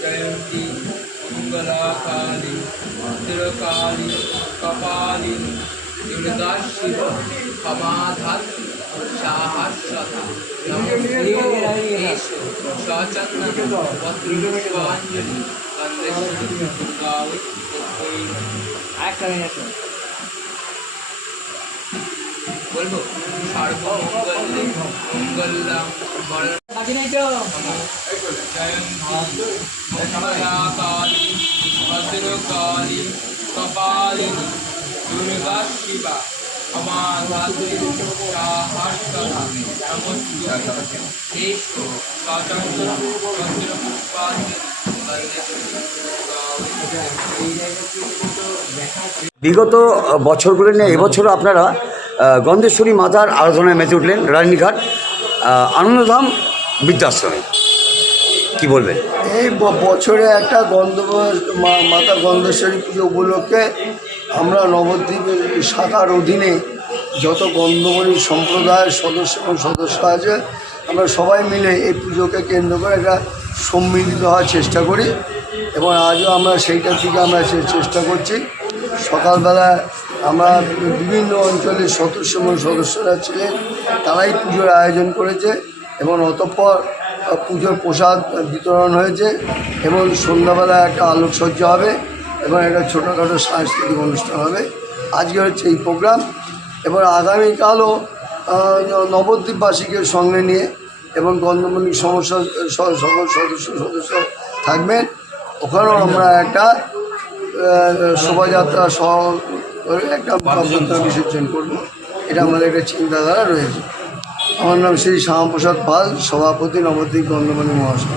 जयंती मंगला काली भद्रकाली कपाली दुर्गा शिव क्षमाधात्री साहस्रता सचंदन पत्रिकांजलि बोलो सर्वमंगले मंगलम जयंती मंगला काली भद्रकाली कपाली दुर्गा शिवा क्षमाधात्री साहस्रता বিগত বছরগুলো নিয়ে এবছরও আপনারা গন্ধেশ্বরী মাতার আরাধনায় মেতে উঠলেন রানীঘাট আনন্দধাম বৃদ্ধাশ্রমে, কি বলবেন? এই বছরে একটা মাতা গন্ধেশ্বরী পুজো উপলক্ষে আমরা নবদ্বীপের শাখার অধীনে যত গন্ধমণি সম্প্রদায়ের সদস্য এবং সদস্য আছে আমরা সবাই মিলে এই পুজোকে কেন্দ্র করে একটা সম্মিলিত হওয়ার চেষ্টা করি এবং আজও আমরা সেইটার থেকে আমরা চেষ্টা করছি। সকালবেলা আমরা বিভিন্ন অঞ্চলের সদস্য এবং সদস্যরা ছিলেন, তারাই পুজোর আয়োজন করেছে এবং অতঃপর পুজোর প্রসাদ বিতরণ হয়েছে এবং সন্ধ্যাবেলা একটা আলোকসজ্জা হবে এবং একটা ছোটোখাটো সাংস্কৃতিক অনুষ্ঠান হবে। আজকে হচ্ছে এই প্রোগ্রাম এবং আগামীকালও নবদ্বীপবাসীকে সঙ্গে নিয়ে এবং গন্ধমণি সমস্যা সকল সদস্য থাকবেন। ওখানেও আমরা একটা শোভাযাত্রা সহ একটা বিসর্জন করব, এটা আমাদের একটা চিন্তাধারা রয়েছে। আমার নাম শ্রী শ্যামাপ্রসাদ পাল, সভাপতি নবদ্বীপ গন্ধমণি মহাসভা।